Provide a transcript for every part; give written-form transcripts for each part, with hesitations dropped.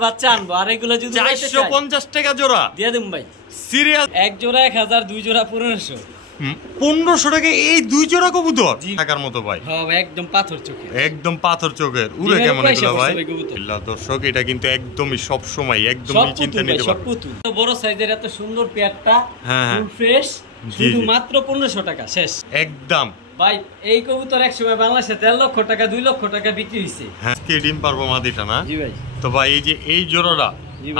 বাচ্চা আনবো আর এগুলো যদি 450 টাকা জোড়া দিয়ে দিন ভাই। সিরিয়াস এক জোড়া 1000, দুই জোড়া 1500। 1500 টাকা এই দুই জোড়া কবুতর টাকার মতো ভাই। হ্যাঁ ভাই, একদম পাথর চোখের, একদম পাথর চোখের। উড়ে কেমন এগুলো ভাই? আল্লাহ দর্শক, এটা কিন্তু একদমই সব সময় একদমই চিন্তা নিতে পারবে। তো বড় সাইজের এত সুন্দর পেয়ারটা হ্যাঁ ফুল ফ্রেশ, শুধু মাত্র 1500 টাকা শেষ একদম ভাই। এই কবুতর একসময় বাংলাদেশে 1.5 লক্ষ টাকা 2 লক্ষ টাকা বিক্রি হইছে। হ্যাঁ, কে ডিম পারবো মাদিটা না? জি ভাই। তো ভাই এই যে এই জোড়াটা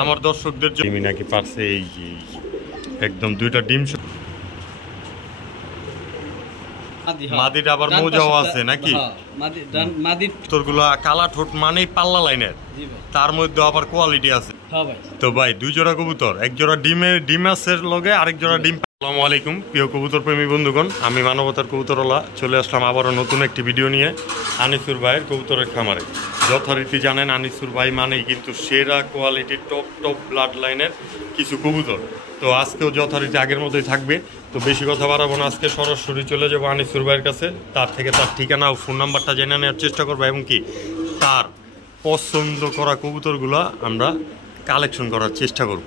আমার দর্শকদের জন্য নাকি পারছে, এই যে একদম দুইটা ডিম। মাদিটা আবার মোজাও আছে নাকি? মাদির তোরগুলো কালা ঠোঁট মানেই পাল্লা লাইনের, তার মধ্যে আবার কোয়ালিটি আছে। তো ভাই দুই জোড়া কবুতর, এক জোড়া ডিম আছে লগে, আরেক জোড়া ডিম। আসসালামু আলাইকুম প্রিয় কবুতর প্রেমী বন্ধুগণ, আমি মানবতার কবুতরওয়ালা চলে আসলাম আবারও নতুন একটি ভিডিও নিয়ে আনিসুর ভাইয়ের কবুতরের খামারে। যথারীতি জানেন আনিসুর ভাই মানেই কিন্তু সেরা কোয়ালিটির টপ ব্লাড লাইনের কিছু কবুতর। তো আজকেও যথারীতি আগের মতোই থাকবে। তো বেশি কথা বাড়াবো না, আজকে সরাসরি চলে যাবো আনিসুর ভাইয়ের কাছে। তার থেকে তার ঠিকানা ও ফোন নাম্বারটা জেনে নেওয়ার চেষ্টা করবো, এবং কি তার পছন্দ করা কবুতরগুলো আমরা কালেকশন করার চেষ্টা করব।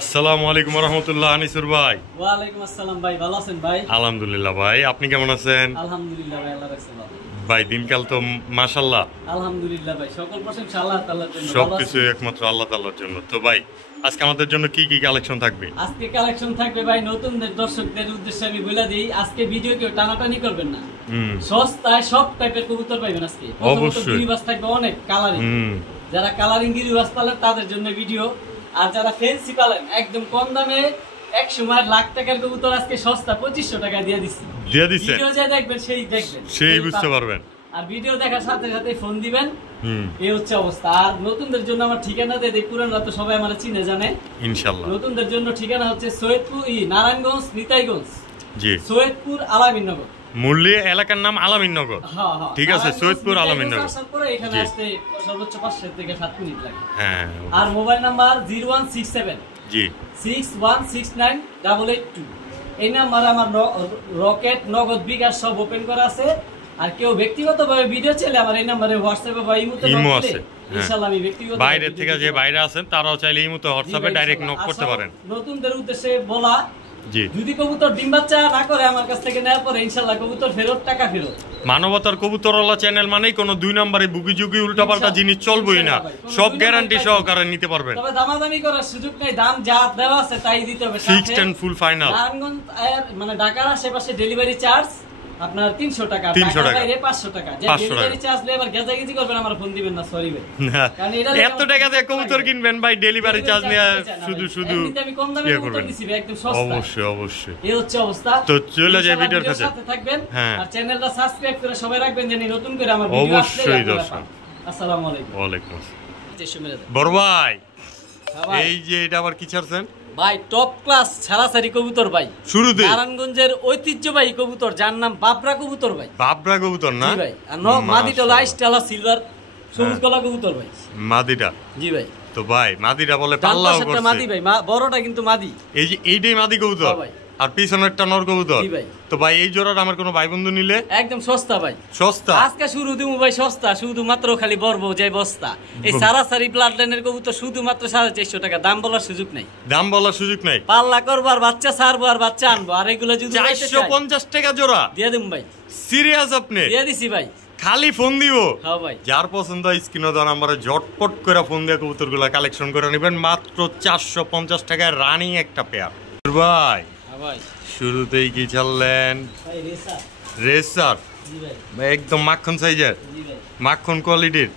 আসসালামু আলাইকুম রহমতুল্লাহ। আনিসুর ভাই। ওয়ালাইকুম আসসালাম ভাই, ভালো আছেন ভাই? আলহামদুলিল্লাহ ভাই, আপনি কেমন আছেন? আলহামদুলিল্লাহ ভাই, আল্লাহ রাখছে ভালো। ভাই দিনকাল তো মাশাআল্লাহ। আলহামদুলিল্লাহ ভাই, সকল প্রশংসা আল্লাহ তাআলার জন্য, সবকিছু একমাত্র আল্লাহ তাআলার জন্য। তো ভাই আজকে আমাদের জন্য কি কি কালেকশন থাকবে? আজকে কালেকশন থাকবে ভাই নতুনদের দর্শকদের উদ্দেশ্যে আমি বলে দিই, আজকে ভিডিও কেউ টানাটানি করবেন না, সস্তায় সব টাইপের কবুতর পাইবেন আজকে। অবশ্যই গিরিবাজ থাকবে অনেক কালারিং, যারা কালারিং গিরিবাজ পালেন তাদের জন্য ভিডিও, আর যারা ফেন্সি পালেন একদম কম দামে এক সময় লাখ টাকার কবুতর আজকে সস্তা 2500 টাকা দিয়ে দিচ্ছি। ভিডিও যে দেখবেন সেই বুঝতে পারবেন, আর ভিডিও দেখার সাথে সাথে ফোন দিবেন। এই হচ্ছে অবস্থা। আর নতুনদের জন্য আমার ঠিকানা দিয়ে দিই, পুরানরা তো সবাই আমার চিনে জানে ইনশাআল্লাহ। নতুনদের জন্য ঠিকানা হচ্ছে সৈয়দপুর নারায়ণগঞ্জ নিতাইগঞ্জ, জি সৈয়দপুর আলামিননগর। মূল্য এলাকার নাম আলামিননগর। ঠিক আছে, সৈয়দপুর আলামিননগর। এখানে আসতে সর্বোচ্চ 5 থেকে 7 মিনিট লাগে। হ্যাঁ। আর মোবাইল নাম্বার 0167 জি 616982। এই নাম্বার আমার রকেট নগদ বিকাশ সব ওপেন করা আছে। আর কেউ ব্যক্তিগতভাবে ভিডিও চাইলে আমার এই নম্বরে হোয়াটসঅ্যাপে বা ইমো আছে, ইনশাআল্লাহ আমি ব্যক্তিগত বাইরে থেকে যে বাইরে আছেন তারাও চাইলে ইমোতে হোয়াটসঅ্যাপে ডাইরেক্ট নক করতে পারেন। নতুনদের উদ্দেশ্যে বলা, জি যদি কবুতর ডিম বাচ্চা না করে আমার কাছ থেকে নেওয়ার পরে ইনশাআল্লাহ কবুতর ফেরত, টাকা ফেরত। মানবতার কবুতরওয়ালা চ্যানেল মানেই কোনো দুই নম্বরে বুগি জুগি উল্টাপাল্টা জিনিস চলবেই না, সব গ্যারান্টি সহকারে নিতে পারবেন। তবে দামাদামি করার সুযোগ নাই, দাম যা দেওয়া আছে তাই দিতে হবে, fixed and full final. Narayanganj মানে ঢাকার আশেপাশে ডেলিভারি চার্জ আপনার 300 টাকা, 300 টাকা, বাইরে 500 টাকা। যে ডেলিভারি চার্জ লেবার গেজাগেজি করবেন আমার ফোন দিবেন না, সরি ভাই। কারণ এটা এত টাকা দিয়ে কবুতর কিনবেন ভাই, ডেলিভারি চার্জ নিয়ে শুধু আমি কম দামে কবুতর দিছি ভাই, একদম সস্তা। অবশ্যই এই হচ্ছে অবস্থা। তো চলে যাই ভিডিওর কাছে, সাথে থাকবেন আর চ্যানেলটা সাবস্ক্রাইব করে সবাই রাখবেন যেন নতুন করে আমার ভিডিও আসলে। অবশ্যই দর্শক। আসসালামু আলাইকুম। ওয়ালাইকুম আসসালাম। বড় ভাই এই যে এটা আবার কি ছাড়ছেন ভাই? টপ ক্লাস ছাড়াছাড়ি কবুতর ভাই, শুরুতে নারায়ণগঞ্জের ঐতিহ্যবাহী কবুতর যার নাম বাবরা কবুতর ভাই। বাবরা কবুতর না? জি ভাই। আর মাদিটা লাইস্টালা সিলভার সবুজ গলা কবুতর ভাই, মাদিটা। জি ভাই। তো ভাই মাদিটা বলে পাল্লাও করছে। মাদি ভাই, বড়টা কিন্তু মাদি। এই যে এইটাই মাদি কবুতর ভাই, আর পিছনেরটা নর কবুতর। জি ভাই। তো ভাই এই জোড়াটা আমার কোনো ভাই বন্ধু নিলে একদম সস্তা ভাই, সস্তা। আজকে শুরু দিমু ভাই সস্তা, শুধুমাত্র খালি বর্ব যাই বস্তা। এই সারাসারি ব্লাড লাইনের কবুতর শুধুমাত্র 450 টাকা, দাম বলার সুযোগ নাই, দাম বলার সুযোগ নাই। পাল্লা করবার বাচ্চা ছাড়বো আর বাচ্চা আনবো, আর এগুলো যদি 450 টাকা জোড়া দিয়ে দিম ভাই। সিরিয়াস আপনি? দিয়ে দিছি ভাই, খালি ফোন দিব। হ্যাঁ ভাই, যার পছন্দ স্ক্রিনে দেওয়া নাম্বারে ঝটপট করে ফোন দিয়ে কবুতরগুলো কালেকশন করে নেবেন, মাত্র 450 টাকায় রানিং একটা পেয়ার। ভাই ভাই শুরুতেই কি ছাড়লেন? রেসার একদম মাখন সাইজের, মাখন কোয়ালিটির।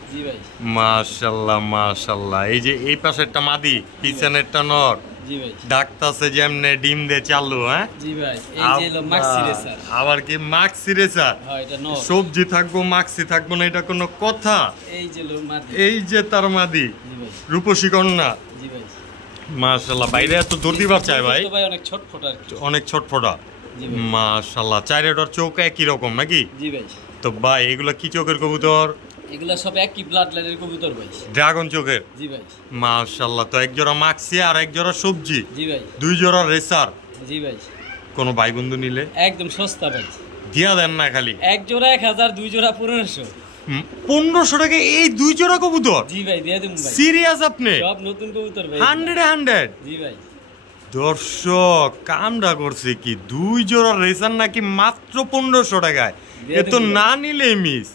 মাশাআল্লাহ মাশাআল্লাহ। এই যে এই পাশেরটা মাদি, পিছনেরটা নর, ডাকতাছে যেমনে ডিম দে চালু। হ্যাঁ জি ভাই। এই যে হলো মাক্সি রেসার। আবার কি মাক্সি রেসার? হ্যাঁ এটা নর। সবজি থাকবো মাক্সি থাকবো না, এটা কোনো কথা? এই যে হলো মাদি, এই যে তার মাদি, জি ভাই, রূপসী কন্যা। জি ভাই মাশাআল্লাহ। বাইরে এত দর্দি বাচ্চা ভাই, অনেক ছটফটা, অনেক ছটফটা। মাশাআল্লাহ। চাইরেটার চোখ একই রকম নাকি? জি ভাই। তো ভাই এগুলা কি চোখের কবুতর? এগুলা সব একই ব্লাড লাইনের কবুতর ভাই, ড্রাগন চোখের। জি ভাই মাশাআল্লাহ। তো এক জোড়া মাক্সি আর এক জোড়া সবজি। জি ভাই। দুই জোড়া রেসার। জি ভাই। কোনো ভাই বন্ধু নিলে একদম সস্তা ভাই, দিয়া দেন না খালি? এক জোড়া 1000, দুই জোড়া 1500। 1500 টাকা এই 2 জোড়া কবুতর? জি ভাই দিয়ে দিমু ভাই। সিরিয়াস আপনি? সব নতুন কবুতর ভাই। 100 জি ভাই। দর্শক কামটা করছে কি 2 জোড়া রেসার নাকি মাত্র 1500 টাকায়। এ তো না নিলে মিস।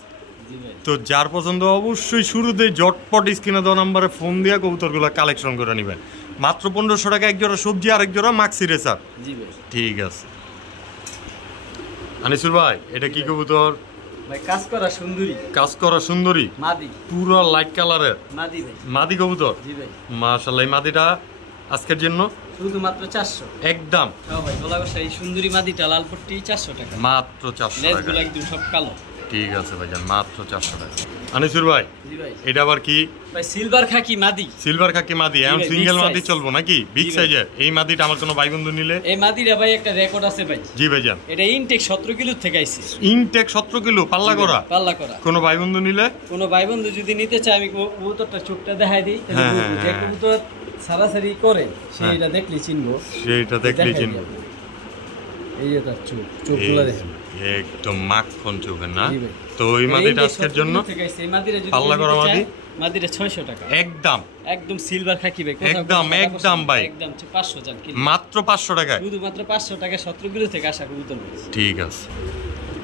জি ভাই। তো যার পছন্দ অবশ্যই শুরুতে জটপট স্ক্রিনে দেওয়া নম্বরে ফোন দিয়ে কবুতরগুলো কালেকশন করে নেবেন। মাত্র 1500 টাকা এক জোড়া সবজি আর এক জোড়া মাক্সি রেসার। জি ভাই। ঠিক আছে আনিসুর ভাই, এটা কি কবুতর? ভাই কাজ করা সুন্দরী। কাজ করা সুন্দরী মাদি। পুরো লাইট কালারের মাদি ভাই। মাদি কবুতর। জি ভাই। মাশাআল্লাহ, এই মাদিটা আজকের জন্য শুধু মাত্র 400 একদম। হ্যাঁ ভাই, গলা কষা এই সুন্দরী মাদিটা লাল পট্টি 400 টাকা মাত্র 400 টাকা। লেজগুলো একদম সব কালো। ঠিক আছে ভাইজান, মাত্র 400 টাকা। আনিসুর ভাই, জি ভাই। এটা আবার কি? ভাই সিলভার খাকি মাদি। সিলভার খাকি মাদি, এখন সিঙ্গেল মাদি চলবো নাকি? বিগ সাইজের এই মাদিটা আমার কোনো ভাই বন্ধু নিলে? এই মাদিরা ভাই একটা রেকর্ড আছে ভাই। জি ভাইজান। এটা ইনটেক 17 কিলো থেকে আইছে। ইনটেক 17 কিলো পাল্লা করা? পাল্লা করা। কোনো ভাই বন্ধু নিলে? কোনো ভাই বন্ধু যদি নিতে চায় আমি কবুতরটা চোখটা দেখাই দিই, তাহলে বুঝবো যে কবুতর সারাসারি করে সেইটা দেখলি চিনবো। সেইটা দেখলি চিনবো। এই যে তার চোখ, চোখগুলো দেখেন একদম মাখন চোখের না? তো ওই মাদিটা আজকের জন্য পাল্লা করা মাদি, মাদিরা 600 টাকা একদম। একদম সিলভার খাকি ভাই, একদম একদম ভাই, একদম 500 জান কিলো, মাত্র 500 টাকায়। শুধু মাত্র 500 টাকা 17 কিলো থেকে আসা কবুতর। ঠিক আছে।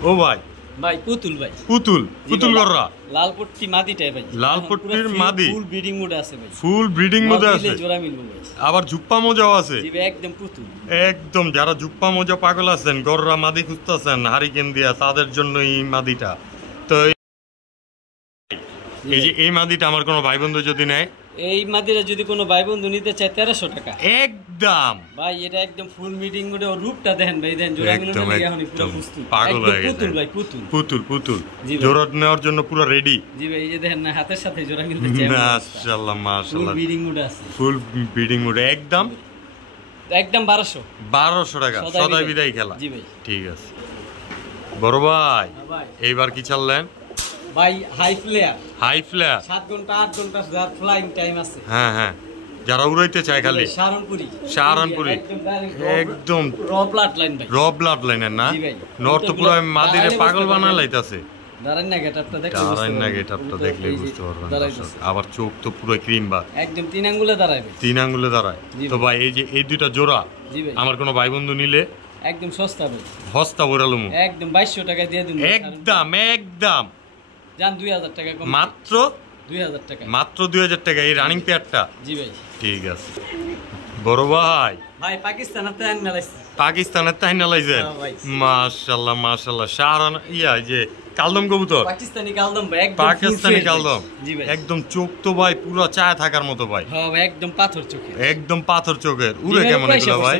ও ভাই, ভাই পুতুল ভাই। পুতুল, পুতুল গররা লাল পট্টি মাদিটাই ভাই। লাল পট্টির মাদি ফুল ব্রিডিং মোড আছে ভাই। ফুল ব্রিডিং মোড আছে। জোড়া মিলবে ভাই। আবার জুপ্পা মোজাও আছে। জি ভাই, একদম পুতুল। একদম, যারা জুপ্পা মোজা পাগল আছেন, গররা মাদি খুঁজতেছেন হারিকেন দিয়া, তাদের জন্য এই মাদিটা। তো এই যে এই মাদিটা আমার কোনো ভাই বন্ধু যদি নেয়, এই মাদিরা যদি কোনো ভাই বন্ধু নিতে চায় 1300 টাকা একদম ভাই। এটা একদম ফুল মিটিং মোডে, ওর রূপটা দেখেন ভাই, দেন জোড়া মিলনে লাগে এখন পুরো প্রস্তুত, পাগল হয়ে গেছে। পুতুল ভাই, পুতুল পুতুল পুতুল জোড়া নেওয়ার জন্য পুরো রেডি। জি ভাই, এই যে দেখেন না হাতের সাথে জোড়া মিলতে চায়। মাশাআল্লাহ মাশাআল্লাহ, ফুল ব্রিডিং মোডে আছে। ফুল ব্রিডিং মোডে একদম একদম 1200 টাকা সদাই বিদায় খেলা। জি ভাই। ঠিক আছে বড় ভাই, এইবার কি চাললেন ভাই? High flyer. হাই ফ্লেয়ার 7 ঘন্টা 8 ঘন্টা যার ফ্লাইং টাইম আছে। হ্যাঁ হ্যাঁ, যারা উড়াইতে চায় খালি। শাহরানপুরি একদম র ব্লাড লাইন ভাই। র ব্লাড লাইনের না? নর্থ পুরো মাদিরে পাগল বানা লাইতাছে। দাঁড়ান না, গেটআপটা দেখলে দাঁড়ান না, গেটআপটা দেখলে বুঝতে পারবেন। আবার চোখ তো পুরো ক্রিম বা একদম 3 আঙ্গুলে দাঁড়ায় ভাই। 3 আঙ্গুলে দাঁড়ায়। তো ভাই এই যে এই দুইটা জোড়া আমার কোনো ভাই বন্ধু নিলে একদম সস্তা ভাই, হস্তা বরালুম একদম 2200 টাকা দিয়ে দিন। একদম একদম জান 2000 টাকা কম, মাত্র 2000 টাকা, মাত্র 2000 টাকা এই রানিং পেয়ারটা। জি ভাই। ঠিক আছে বড় ভাই। ভাই পাকিস্তানের তাইন নালাইছে। পাকিস্তানের তাইন নালাইছে? মাশাআল্লাহ মাশাআল্লাহ। শাহরান ইয়া যে কালদম কবুতর, পাকিস্তানি কালদম ভাই, একদম পাকিস্তানি কালদম। জি ভাই। একদম চোখ তো ভাই পুরো চায় থাকার মতো ভাই। হ্যাঁ ভাই, একদম পাথর চোখে, একদম পাথর চোখের। উড়ে কেমন এগুলা ভাই?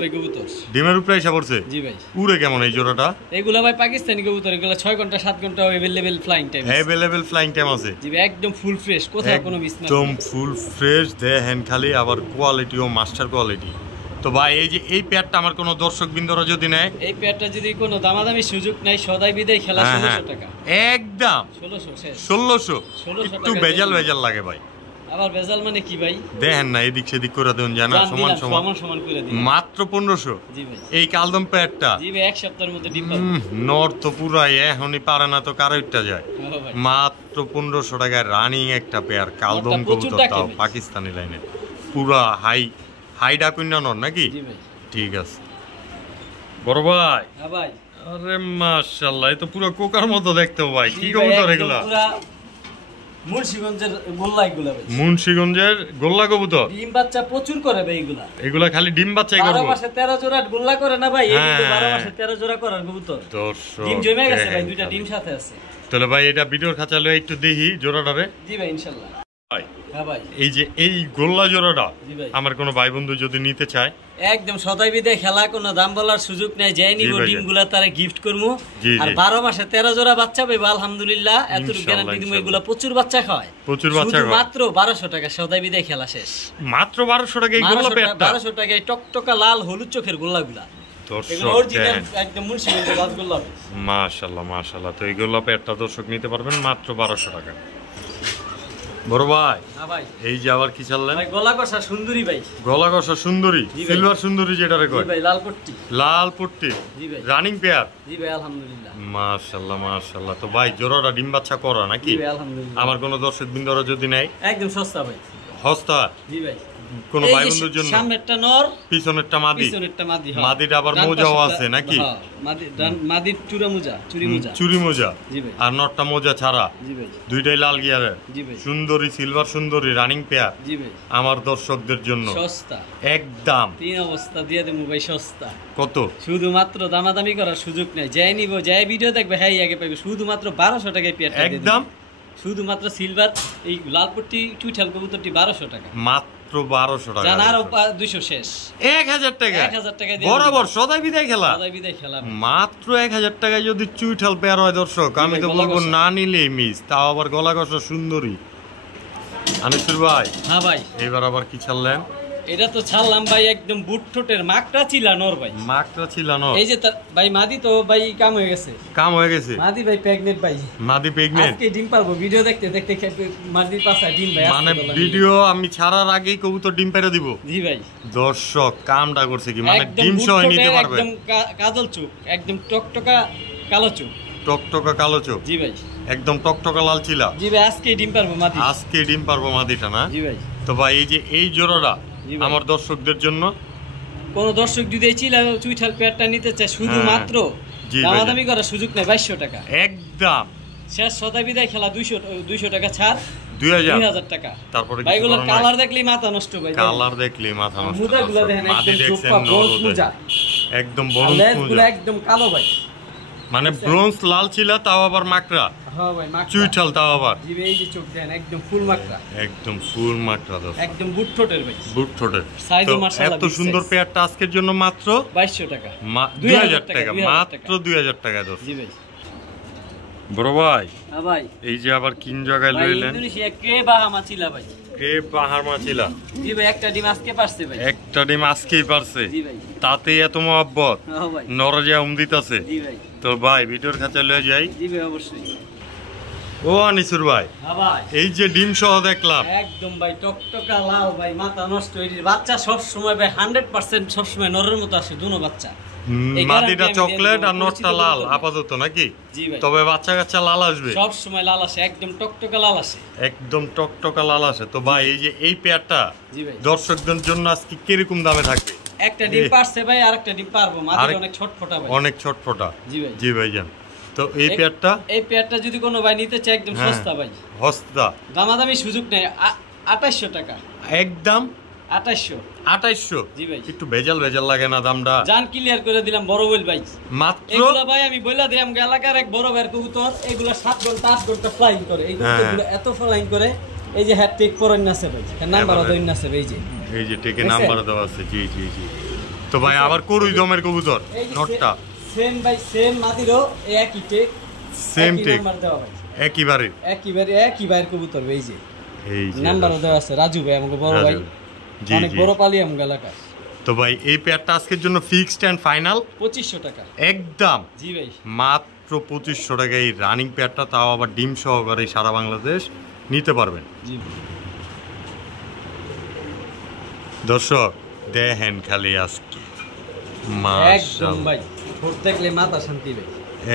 ডিমের উপরে এসে পড়ছে? জি ভাই। উড়ে কেমন এই জোড়াটা? এগুলা ভাই পাকিস্তানি কবুতর, এগুলা 6 ঘন্টা 7 ঘন্টা अवेलेबल ফ্লাইং টাইম আছে। अवेलेबल ফ্লাইং টাইম আছে? জি ভাই, একদম ফুল ফ্রেশ, কোথাও কোনো মিস না, একদম ফুল ফ্রেশ দেখেন খালি। আবার কোয়ালিটিও মাস্টার কোয়ালিটি। তো ভাই এই যে এই পেয়ারটা আমার কোনো দর্শক বিন্দুরা যদি নেয়, এই পেয়ারটা যদি কোনো দামাদামি সুযোগ নাই, সদাই বিদায় খেলা 1600 টাকা একদম। 1600 শেষ। 1600 একটু বেজাল বেজাল লাগে ভাই। আবার বেজাল মানে কি ভাই? দেখেন না এদিক সেদিক করে দেন, জানা সমান সমান সমান করে দিন। মাত্র 1500। জি ভাই। এই কালদম পেয়ারটা জি ভাই, এক সপ্তাহের মধ্যে ডিম পাবো। নর্থ পুরাই এখনই পারে না তো কারোটা যায়। মাত্র 1500 টাকায় রানিং একটা পেয়ার কালদম কবুতর, তাও পাকিস্তানি লাইনে পুরা হাই হাই ডাকুইনা নর নাকি? জি ভাই। ঠিক আছে বড় ভাই। হ্যাঁ ভাই। আরে মাশাআল্লাহ, এই তো পুরো কোকার মতো দেখতে ভাই। কি কবুতর এগুলা? পুরা মুন্সিগঞ্জের গোল্লা এগুলা ভাই। মুন্সিগঞ্জের গোল্লা কবুতর। ডিম বাচ্চা প্রচুর করে ভাই এগুলা। এগুলা খালি ডিম বাচ্চাই করবে। 12 মাসে 13 জোড়া গোল্লা করে না ভাই? এই 12 মাসে 13 জোড়া করার কবুতর। দর্শক ডিম জমে গেছে ভাই, দুইটা ডিম সাথে আছে। তাহলে ভাই এটা ভিডিওর খাঁচা লয়ে একটু দেখি জোড়াটারে। জি ভাই, ইনশাআল্লাহ ভাই। হ্যাঁ ভাই। এই যে এই গোল্লা জোড়াটা আমার কোনো ভাই বন্ধু যদি নিতে চায়, একদম সদাই বিদায় খেলা, কোনো দাম বলার সুযোগ নাই। যাই নিব ডিমগুলা তারা গিফট করবো। আর 12 মাসে 13 জোড়া বাচ্চা পাইবো আলহামদুলিল্লাহ। এতটুকু গ্যারান্টি দিব, এগুলা প্রচুর বাচ্চা খায়, প্রচুর বাচ্চা খায়। মাত্র 1200 টাকা সদাই বিদায় খেলা শেষ। মাত্র 1200 টাকা এই গোল্লা পেয়ারটা? 1200 টাকা এই টকটকা লাল হলুদ চোখের গোল্লাগুলা। দর্শক একদম মুন্সিগঞ্জের রাসগোল্লা। মাশাআল্লাহ মাশাআল্লাহ। তো এই গোল্লা পেয়ারটা দর্শক নিতে পারবেন মাত্র 1200 টাকা। বড় ভাই হ্যাঁ ভাই এই যে আবার কি চাললেন ভাই গলা কষা সুন্দরী ভাই গলা কষা সুন্দরী সিলভার সুন্দরী যেটারে কয় ভাই লাল পট্টি জি ভাই রানিং পেয়ার জি ভাই আলহামদুলিল্লাহ মাশাআল্লাহ মাশাআল্লাহ তো ভাই জোড়াটা ডিম বাচ্চা করা নাকি জি ভাই আলহামদুলিল্লাহ আমার কোন দর্শক বিন্দুরা যদি নাই একদম সস্তা ভাই হস্তা জি ভাই কোন ভাই বন্ধুর জন্য সামনেরটা নর পিছনেরটা মাদি হ্যাঁ মাদিটা আবার মোজাও আছে নাকি হ্যাঁ মাদির চুরি মোজা জি ভাই আর নরটা মোজা ছাড়া জি ভাই দুইটাই লাল গিয়ারের জি ভাই সুন্দরী সিলভার সুন্দরী রানিং পেয়ার জি ভাই আমার দর্শকদের জন্য সস্তা একদম তিন অবস্থা দিয়ে দেবো ভাই সস্তা কত শুধুমাত্র দামাদামি করার সুযোগ নেই যাই নিব যাই ভিডিও দেখবে হ্যাঁ আগে পাইবে শুধুমাত্র 1200 টাকায় পেয়ারটা একদম শুধুমাত্র সিলভার এই লালপট্টি চুইঠাল কবুতরটি 1200 টাকা মাত্র 1200 টাকা জানার 200 শেষ 1000 টাকা 1000 টাকা বরাবর সদাই বিদায় খেলা মাত্র 1000 টাকায় যদি চুইঠাল পেয়ার হয় দর্শক আমি তো বলবো না নিলেই মিস তাও আবার গলা কষা সুন্দরী আনিসুর ভাই হ্যাঁ ভাই এবার আবার কি ছাড়লেন এটা তো ছাড়লাম ভাই একদম বুট ঠোঁটের মাকড়া চিলানোর ভাই মাকড়া চিলানোর এই যে ভাই মাদি তো ভাই কাম হয়ে গেছে মাদি ভাই প্রেগনেন্ট ভাই মাদি প্রেগনেন্ট আজকে ডিম পারবো ভিডিও দেখতে দেখতে মাদি পাছায় ডিম ভাই মানে ভিডিও আমি ছাড়ার আগেই কবুতর ডিম পেরে দিব জি ভাই দর্শক কামটা করছে কি মানে ডিম সহ নিতে পারবে একদম কাজল চোখ একদম টকটকা কালো চোখ টকটকা কালো চোখ জি ভাই একদম টকটকা লাল চিলা জি ভাই আজকে ডিম পারবো মাদিটা না জি ভাই তো ভাই এই যে এই জোড়াটা আমার দর্শকদের জন্য কোন দর্শক যদি এই চুইঠাল পেয়ারটা নিতে চায় শুধুমাত্র দামাদামি করার সুযোগ নেই 2200 টাকা একদম শেষ সদা বিদায় খেলা 200 টাকা ছাড় 2000 টাকা তারপরে ভাইগুলো কালার দেখলেই মাথা নষ্ট ভাই কালার দেখলেই মাথা নষ্ট মুদাগুলো দেখেন একদম বড় একদম কালো ভাই মানে ব্রোঞ্জ লাল ছিল তাও আবার মাকড়া হ্যাঁ ভাই মাকড়া চুইঠাল তাও আবার জি এই যে চোখ দেন একদম ফুল মাকড়া দাও একদম বুট ঠোঁটের ভাই বুট ঠোঁটের সাইজও মাশাআল্লাহ এত সুন্দর পেয়ারটা আজকের জন্য মাত্র 2200 টাকা 2000 টাকা মাত্র 2000 টাকা দাও জি ভাই বড় ভাই হ্যাঁ ভাই এই যে আবার কিন জায়গায় লইলেন ইন্দোনেশিয়া কে বাহামা চিলা ভাই কে বাহামা চিলা জি ভাই একটা ডিম আজকে পারছে ভাই একটা ডিম আজকেই পারছে জি ভাই তাতে এত মহব্বত হ্যাঁ ভাই নরজা দিতাছে জি ভাই তো ভাই ভিডিওর কাছে লয়ে যাই জি ভাই অবশ্যই ও আনিসুর ভাই হ্যাঁ ভাই এই যে ডিম সহ দেখলাম একদম ভাই টকটকা লাল ভাই মাথা নষ্ট এই বাচ্চা সব সময় ভাই 100% সব সময় নরের মতো আসে দুনো বাচ্চা মাদিটা চকলেট আর নটটা লাল আপাতত নাকি জি ভাই তবে বাচ্চা কাচ্চা লাল আসবে সব সময় লাল আসে একদম টকটকা লাল আসে তো ভাই এই যে এই পেয়ারটা জি ভাই দর্শকদের জন্য আজকে কিরকম দামে থাকবে একটা ডিম পারছে ভাই আর একটা ডিম পারবো মাদি অনেক ছটফটা ভাই অনেক ছটফটা জি ভাই জান তো এই পেয়ারটা যদি কোনো ভাই নিতে চায় একদম সস্তা ভাই সস্তা দামাদামি সুযোগ নেই 2800 টাকা একদম 2800 জি ভাই একটু ভেজাল লাগে না দামটা জান ক্লিয়ার করে দিলাম বড় বল ভাই মাত্র এগুলা ভাই আমি বইলা দিলাম এলাকার এক বড় ভাইয়ের কবুতর এগুলা 7 ঘন্টা 8 ঘন্টা ফ্লাইং করে এই কবুতরগুলো এত ফ্লাইং করে এই যে হ্যাট টেক পরন আছে ভাই নাম্বারও দেন আছে ভাই এই যে টেকে নাম্বার দেওয়া আছে জি তো ভাই আবার করুই দমের কবুতর নটটা সেম ভাই সেম মাদিরও একই টেক সেম টেক নাম্বার দেওয়া ভাই একই ভাইয়ের কবুতর ভাই এই যে নাম্বারও দেওয়া আছে রাজু ভাই আমাকে বড় ভাই অনেক বড় পালি আমগো এলাকায় তো ভাই এই পেয়ারটা আজকের জন্য ফিক্সড এন্ড ফাইনাল 2500 টাকা একদম জি ভাই মাত্র 2500 টাকা এই রানিং পেয়ারটা তাও আবার ডিম সহকারে সারা বাংলাদেশ নিতে পারবেন জি দর্শক দেখেন খালি আজকে একদম ভাই ঠোঁট দেখলে মাথা শান্তি ভাই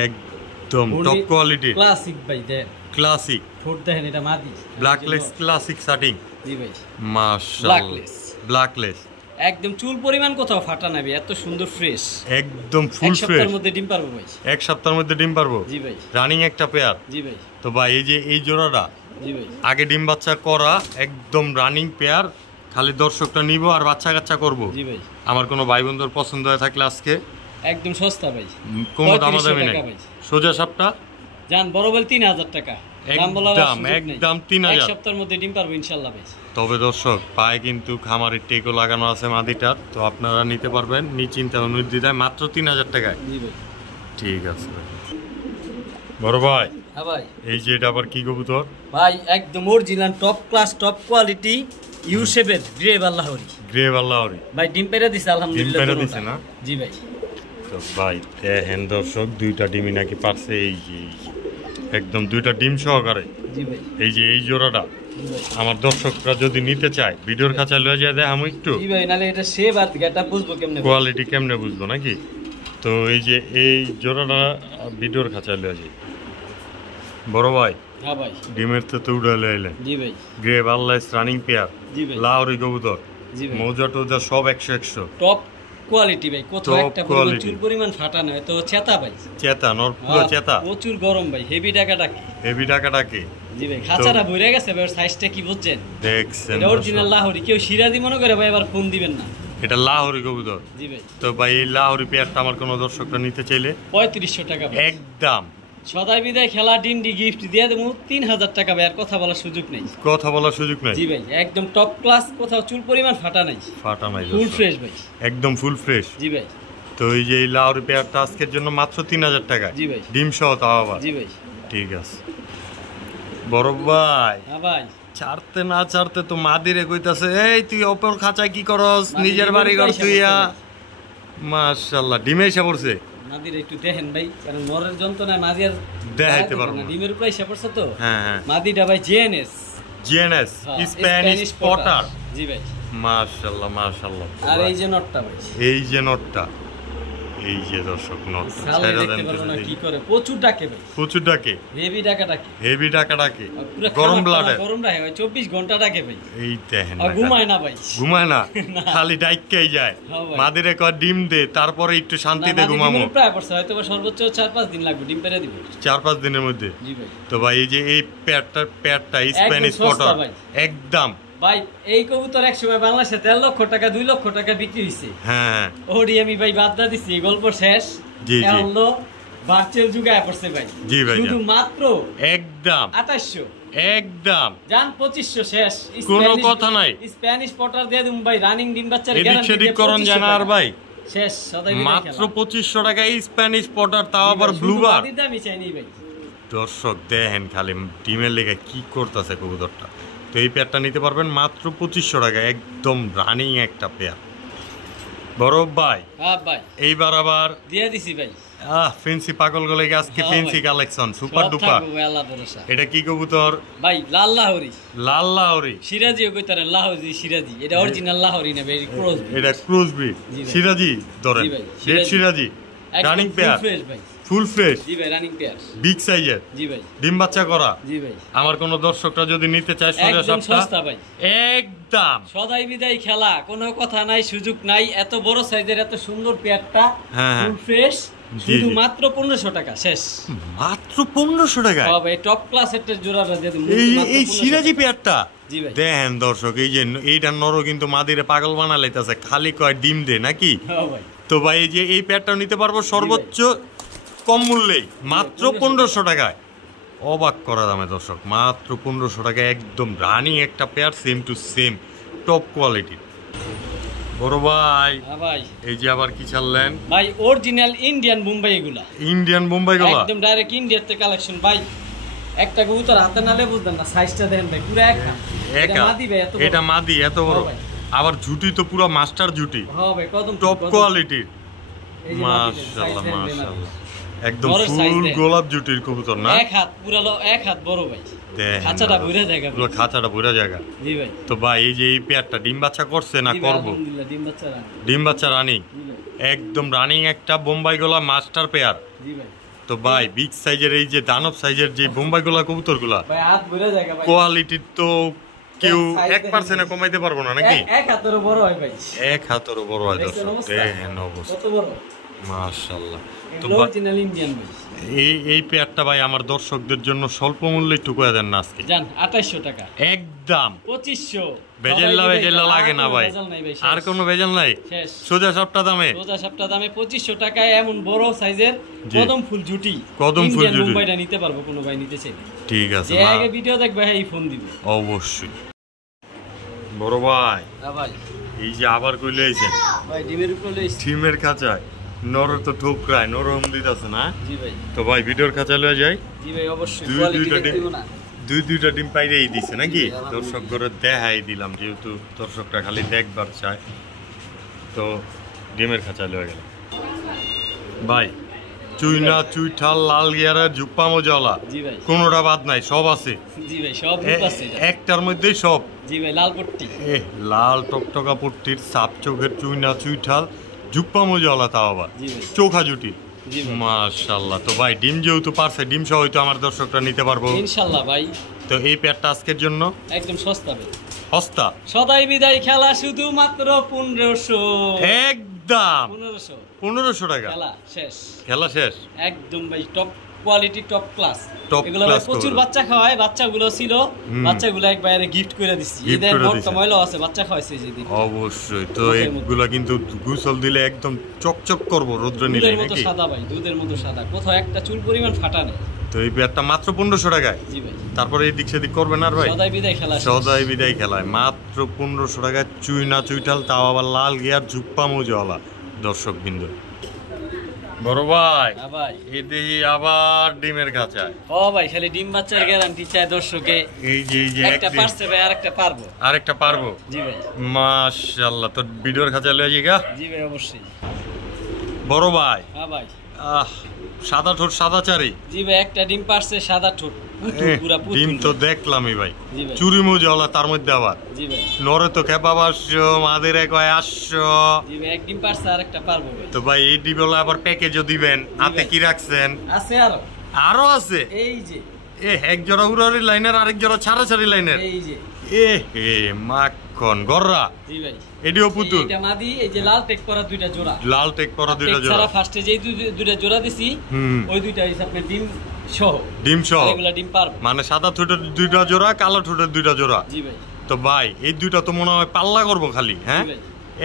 একদম টপ কোয়ালিটি ক্লাসিক ভাই দেন ক্লাসিক ঠোঁট দেখেন এটা মাদি ব্ল্যাকলেস ক্লাসিক সেটিং জি ভাই মাশাআল্লাহ ব্ল্যাকলেস একদম চুল পরিমাণ কোথাও ফাটা নাই এত সুন্দর ফ্রেশ একদম ফুল ফ্রেশ এক সপ্তাহের মধ্যে ডিম পারবো ভাই এক সপ্তাহের মধ্যে ডিম পারবো জি ভাই রানিং একটা পেয়ার জি ভাই তো ভাই এই যে এই জোড়াটা জি ভাই আগে ডিম বাচ্চা করা একদম রানিং পেয়ার খালি দর্শকটা নিব আর বাচ্চা কাচ্চা করব জি ভাই আমার কোনো ভাই বন্ধুর পছন্দ হয়ে থাকলে আজকে একদম সস্তা ভাই কোনো দামাদামি নাই সোজা সাপটা জান বড় বল 3000 টাকা একদম 3000 এক সপ্তাহের মধ্যে ডিম পারবো ইনশাআল্লাহ ভাই তবে দর্শক পায়ে কিন্তু খামারের টেকও লাগানো আছে মাদিটার তো আপনারা নিতে পারবেন নিশ্চিন্তে নির্দ্বিধায় মাত্র 3000 টাকায় জি ভাই ঠিক আছে ভাই বড় ভাই হ্যাঁ ভাই এই যে এটা আবার কি কবুতর ভাই একদম original top class top quality ইউসেবের গ্রে বাল্লাহরি ভাই ডিম পেরে দিছে আলহামদুলিল্লাহ ডিম পেরে দিছে না জি ভাই তো ভাই দেখেন দর্শক দুইটা ডিমই নাকি পারছে এই যে একদম দুইটা ডিম সহকারে জি ভাই এই যে এই জোড়াটা আমার দর্শকরা যদি নিতে চায় ভিডিওর খাঁচা লয়ে যায় দেখামু একটু। জি ভাই, নালে এটা শেপ আর এটা বুঝবো কেমনে, কোয়ালিটি কেমনে বুঝবো নাকি? তো এই যে এই জোড়াটা ভিডিওর খাঁচা লয়ে যায় বড় ভাই। হ্যাঁ ভাই, ডিমের তো উড়ে লইলেন। জি ভাই, গ্রে বাংলাদেশ রানিং পেয়ার, জি ভাই, লাহোরি কবুতর, জি ভাই, মৌজা টোজা সব 100 টপ কোয়ালিটি ভাই, কোথাও একটা প্রচুর পরিমাণ ফাটা নয় তো। চেতা ভাই, চেতা নর পুরো চেতা, প্রচুর গরম ভাই, হেভি টাকাটাকে, হেভি টাকাটাকে। জি ভাই, খাঁচাটা ভরে গেছে ভাই, সাইজটা কি বুঝছেন? দেখছেন এটা অরিজিনাল লাহোরি, কেউ সিরাজি মনে করে ভাই আবার ফোন দিবেন না, এটা লাহোরি কবুতর। জি ভাই। তো ভাই এই লাহোরি পেয়ারটা আমার কোনো দর্শকরা নিতে চাইলে 3500 টাকা ভাই, একদম সদাই বিদায় খেলা ডিন্ডি গিফট দিয়ে দেবো 3000 টাকা ভাই, আর কথা বলার সুযোগ নেই, কথা বলার সুযোগ নাই। জি ভাই, একদম টপ ক্লাস, কোথাও চুল পরিমাণ ফাটা নাই, ফাটা নাই, ফুল ফ্রেশ ভাই, একদম ফুল ফ্রেশ। জি ভাই। তো এই যে এই লাহোরি পেয়ারটা আজকের জন্য মাত্র 3000 টাকা, জি ভাই, ডিম সহ তাও আবার। জি ভাই, ঠিক আছে বড় ভাই। হ্যাঁ ভাই, ছাড়তে না ছাড়তে তো মাদিরে কইতাছে, এই তুই অপর খাঁচায় কি করস, নিজের বাড়ি ঘর তুইয়া। মাশাআল্লাহ, ডিমে এসে পড়ছে। মাদির একটু দেখেন ভাই, কারণ নরের যন্ত্রণায় মাদি আর দেখাইতে পারবো না, ডিমের উপরে এসে পড়ছে তো। হ্যাঁ হ্যাঁ, মাদিটা ভাই জিএনএস, জিএনএস স্প্যানিশ পটার। জি ভাই, মাশাআল্লাহ মাশাআল্লাহ। আর এই যে নটটা ভাই, এই যে নটটা, এই যে দর্শক নটটা সালে দেখতে পারবো না কি করে, প্রচুর ডাকে ভাই, প্রচুর ডাকে, হেভি ডাকে, হেভি ডাকে, গরম ব্লাডে, গরম রাখে ভাই, 24 ঘন্টা ডাকে ভাই। এই দেখেন আর ঘুমায় না ভাই, ঘুমায় না, খালি ডাইকেই যায়। মাদিরে কয় ডিম দে, তারপরে একটু শান্তিতে ঘুমামু। প্রায় পড়ছে হয়তো সর্বোচ্চ 4-5 দিন লাগবে ডিম পেরে দিব, 4-5 দিনের মধ্যে। জি ভাই। তো ভাই এই যে এই পেয়ারটা স্প্যানিশ পটার একদম ভাই, এই কবুতর এক সময় বাংলাদেশে 13 লক্ষ টাকা 2 লক্ষ টাকা বিক্রি হইছে। হ্যাঁ, ওডি আমি ভাই বাদ দা দিছি, গল্প শেষ। জি জি, হলো ভার্চুয়াল যুগে পড়ছে ভাই। জি ভাই, শুধু মাত্র একদম 2800, একদম জান 2500 শেষ, কোনো কথা নাই। স্প্যানিশ পটার দিয়ে দিম ভাই, রানিং ডিম বাচ্চার গ্যারান্টি এদিক করন জানা আর ভাই শেষ, সদাই মাত্র 2500 টাকা এই স্প্যানিশ পটার, তাও আবার ব্লুবার। দামি চাইনি ভাই। দর্শক দেখেন খালি ডিমের লেগে কি করতেছে কবুতরটা। তো এই পেয়ারটা নিতে পারবেন মাত্র 2500 টাকা, একদম রানিং একটা পেয়ার। বড় ভাই, হ্যাঁ ভাই, এইবার আবার দিয়ে দিছি ভাই। ফেন্সি পাগল গলে আজকে ফেন্সি কালেকশন সুপার ডুপার। এটা কি কবুতর ভাই? লাল লাহোরি। লাল লাহোরি, সিরাজিও কইতারে, লাহোরি সিরাজি, এটা অরিজিনাল লাহোরি না ভাই, ক্রস। এটা ক্রস ব্রিড সিরাজি ধরেন, রেড সিরাজি রানিং পেয়ার, ফুল ফ্রেশ। জি ভাই, রানিং পেয়ার, বিগ সাইজের। জি ভাই, ডিম বাচ্চা করা। জি ভাই। আমার কোন দর্শকরা যদি নিতে চায় সোজা সস্তা ভাই, একদম সদাই বিদায় খেলা, কোনো কথা নাই, সুযোগ নাই। এত বড় সাইজের এত সুন্দর পেয়ারটা ফুল ফ্রেশ, শুধু মাত্র 1500 টাকা শেষ, মাত্র 1500 টাকা। হ্যাঁ ভাই, টপ ক্লাস একটা জোড়াটা দিয়ে দিন। এই সিরাজি পেয়ারটা জি ভাই, দেখেন দর্শক, এই যে এইটা নরও কিন্তু মাদিরে পাগল বানা লাইতাছে, খালি কয় ডিম দে নাকি। হ্যাঁ ভাই। তো ভাই এই যে এই পেয়ারটাও নিতে পারবো সর্বোচ্চ কম মূল্যে মাত্র 1500 টাকায়, অবাক করা দামে দর্শক, মাত্র 1500 টাকায় একদম রানিং একটা pair, same to same top quality. বড় ভাই, হ্যাঁ ভাই, এই যে আবার কি ছাড়লেন ভাই? অরিজিনাল ইন্ডিয়ান বোম্বাই, এগুলা ইন্ডিয়ান বোম্বাই গুলা, একদম ডাইরেক্ট ইন্ডিয়াতে কালেকশন ভাই। একটা কবুতর হাতে নালে বুঝবেন না, সাইজটা দেখেন ভাই, পুরো এক হাত। এটা মাদি ভাই, এটা মাদি এত বড়, আবার ঝুটি তো পুরো মাস্টার ঝুটি। হ্যাঁ ভাই, কদম টপ কোয়ালিটির। মাশাআল্লাহ মাশাআল্লাহ, একদম ফুল গোলাপ জুটির কবুতর না, এক হাত পুরো, এক হাত বড় ভাই, খাঁচাটা ভরে জায়গা, পুরো খাঁচাটা ভরে জায়গা। জি ভাই। তো ভাই এই যে এই পেয়ারটা ডিম বাচ্চা করছে না করব? আলহামদুলিল্লাহ, ডিম বাচ্চা রানিং, ডিম বাচ্চা রানিং, একদম রানিং একটা বোম্বাই গোলা মাস্টার পেয়ার। জি ভাই। তো ভাই বিগ সাইজের এই যে দানব সাইজের যে বোম্বাই গোলা কবুতর গুলা ভাই, হাত ভরে জায়গা ভাই, কোয়ালিটি তো কেউ 1% কমাইতে পারবো না নাকি? এক হাতেরও বড় হয় ভাই, এক হাতেরও বড় হয় দর্শক, দেখেন অবস্থা, কত বড় মাশাআল্লাহ। তো অরিজিনাল ইন্ডিয়ান ভাই, এই পেয়ারটা ভাই আমার দর্শকদের জন্য স্বল্প মূল্যে টুকুয়া দেন না আজকে, জান 2800 টাকা, একদম 2500। বেজেল্লা লাগে না ভাই, আর কোনো বেজাল নাই, সোজা সপ্তাহ দামে, সোজা সপ্তাহ দামে 2500 টাকায় এমন বড় সাইজের কদম ফুল জুটি, কদম ফুল জুটি মুম্বাইটা নিতে পারবো কোনো ভাই নিতে চাইলে। ঠিক আছে, যে আগে ভিডিও দেখবে এই ফোন দিবে অবশ্যই। বড় ভাই, হ্যাঁ ভাই, এই যে আবার কইলে আইছেন ভাই, ডিমের উপরে লইছি, ডিমের খাঁচায় নর তো ঠোকরায় নরম দিতাছে না? জি ভাই। তো ভাই ভিডিওর খাঁচা লয়ে যাই। জি ভাই, অবশ্যই কোয়ালিটি দেখবো না, দুইটা ডিম পাইরেই দিছে নাকি? দর্শক করে দেখাই দিলাম, যেহেতু দর্শকরা খালি দেখবার চায়। তো ডিমের খাঁচা লয়ে গেল ভাই, চুইনা চুইঠাল লাল গিয়ারের জুপ্পা মজাওয়ালা কোনোটা বাদ নাই, সব আছে জি ভাই, সব আছে একটার মধ্যেই সব। জি ভাই, লাল পট্টি লাল টকটকা পট্টির সাপ চোখের চুইনা চুইঠাল জুপ্পা মজাওয়ালা, তাও আবার চোখা জুটি। মাশাআল্লাহ। তো ভাই ডিম যেহেতু পারছে, ডিম সহ হয়তো আমার দর্শকরা নিতে পারবো ইনশাআল্লাহ ভাই। তো এই পেয়ারটা আজকের জন্য একদম সস্তা ভাই, সস্তা। সদাই বিদায় খেলা শুধুমাত্র 1500, একদম 1500 টাকা। খেলা শেষ একদম ভাই, টপ কোয়ালিটি, টপ ক্লাস। এগুলো প্রচুর বাচ্চা খাওয়ায়, বাচ্চাগুলো ছিল, বাচ্চাগুলো একবারে গিফট করে দিচ্ছি। এদের বড় ময়লা আছে, বাচ্চা খাওয়াইছে যেদিন। অবশ্যই। তো এগুলো কিন্তু গোসল দিলে একদম চকচক করব রোদ্রে নিলে, দুধের মতো সাদা ভাই, দুধের মতো সাদা, কোথাও একটা চুল পরিমাণ ফাটা নেই। তো এই পেয়ারটা মাত্র 1500 টাকায়। জি ভাই। তারপরে এই দিক সেদিক করবেন আর ভাই, সদাই বিদায় খেলা, সদাই বিদায় খেলায় মাত্র 1500 টাকায় চুইনা চুইঠাল, তাও আবার লাল গিয়ার জুপ্পা মজাওয়ালা। দর্শক বিন্দু বড় ভাই, এই দেখি আবার ডিমের খাঁচায়। ও ভাই, খালি ডিম বাচ্চার গ্যারান্টি চাই দর্শকে। এই যে একটা পারছে ভাই, আরেকটা পারবো। আরেকটা পারবো? জি ভাই। মাশাআল্লাহ। তো ভিডিওর খাঁচায় লয়ে যাইগা? জি ভাই, অবশ্যই। বড় ভাই, হ্যাঁ ভাই। সাদা ঠোঁট সাদা চারি। জি ভাই, একটা ডিম পারছে, সাদা ঠোঁট, পুরা পুতুল। ডিম তো দেখলামই ভাই, চুরি মজাওয়ালা, তার মধ্যে আবার জি ভাই নরে তো খেপা 500, মাদের কয় 800। জি ভাই, এক ডিম পারছে, আরেকটা পারবো ভাই। তো ভাই এই ডিমগুলো আবার প্যাকেজও দিবেন, হাতে কি রাখছেন? আছে আরো আছে। এই যে এক জোড়া উড়ারি লাইনের, আরেক জোড়া ছাড়াছাড়ি লাইনের। এই যে মাখন গররা। জি ভাই, এডিও পুতুল। এটা মাদি, এই যে লাল টেক করা দুইটা জোড়া, লাল টেক করা দুইটা জোড়া। সারা ফার্স্টে যেই দুইটা জোড়া দিছি, ওই দুইটা হিসাবে ডিম সহ। ডিম সহ এগুলা ডিম পারবো, মানে সাদা ঠোঁটের দুইটা জোড়া, কালো ঠোঁটের দুইটা জোড়া। জি ভাই। তো ভাই এই দুইটা তো মনে হয় পাল্লা করবো খালি, হ্যাঁ